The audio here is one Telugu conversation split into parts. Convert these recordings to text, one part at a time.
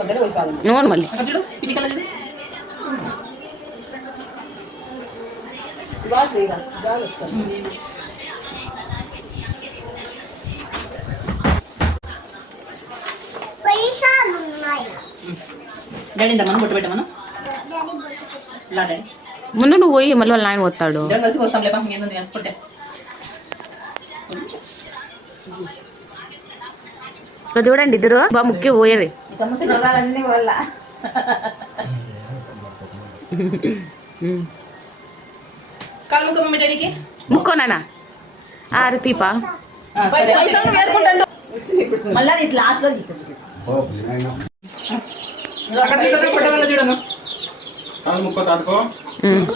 నూనె మళ్ళీ మనం బొట్టు పెట్టమను ముందు నువ్వు పోయి మళ్ళీ వాళ్ళ ఆయన పోతాడు. కలిసి పోస్తాం లేపా ఏంది వేసుకుంటే చూడండి ఇద్దరు బాగా ముఖ్య పోయేది. వల్ల కాలు ముక్క మమ్మీ డాడీకి ముక్కోనా ఆరు తీపా మళ్ళీ లాస్ట్ లో చూడను కాలు ముక్క తాటుకో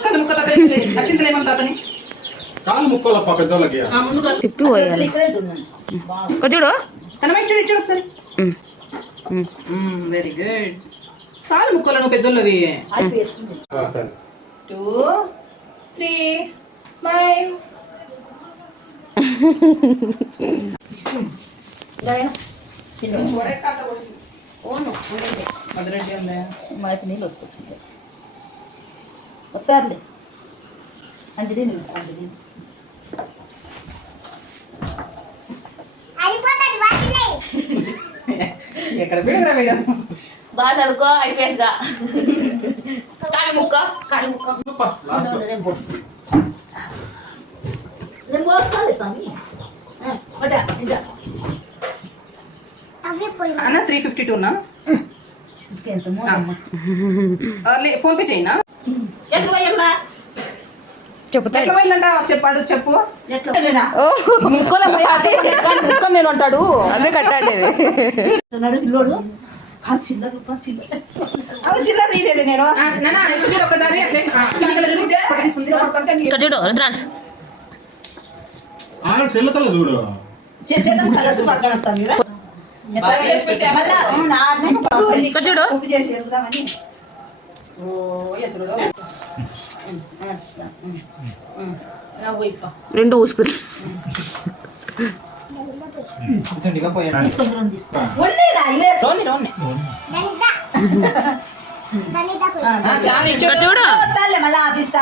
కాలు ముక్క అక్షింతలు ఏమంటా అతని కాలు ముక్కలప్ప పెద్దోళ్ళకి తిప్పి పోయాలి. చూడు చూడు ఒకసారి వెరీ గుడ్. కాలు ముక్కలు నువ్వు పెద్దోళ్ళవి. 2 3 స్మైల్. మధురెడ్డి ఉందా మనకి నీళ్ళు వసుకొచ్చింది వస్తారులే అంటిది అంటిది ఎక్కడ పోయిరా మేడం బాగా చదువుకో ఐపీఎస్గా. కాలి ముక్క నేను పోస్తాలే స్వామి అన్న 352 నా ఇంకెంత ఫోన్ పే చేయనా ఎట్లా పోయల్లా చెప్తా ఎట్లా పోయిందంట చెప్పాడు చెప్పు ఎట్లా ముక్క నేను అంటాడు అదే కట్టాడేది. నడు పిల్లోడు చిల్లర తీరేది నేను ఒకసారి చూడు రుద్రాన్స్ చెల్లతల చూడు చేసేద్దాం కలసి పక్కన వస్తాను కదా చూడు ఉప్పు చేసి వెళ్దామని రెండు ఊసిపోయి చూడు మళ్ళీ ఆపిస్తా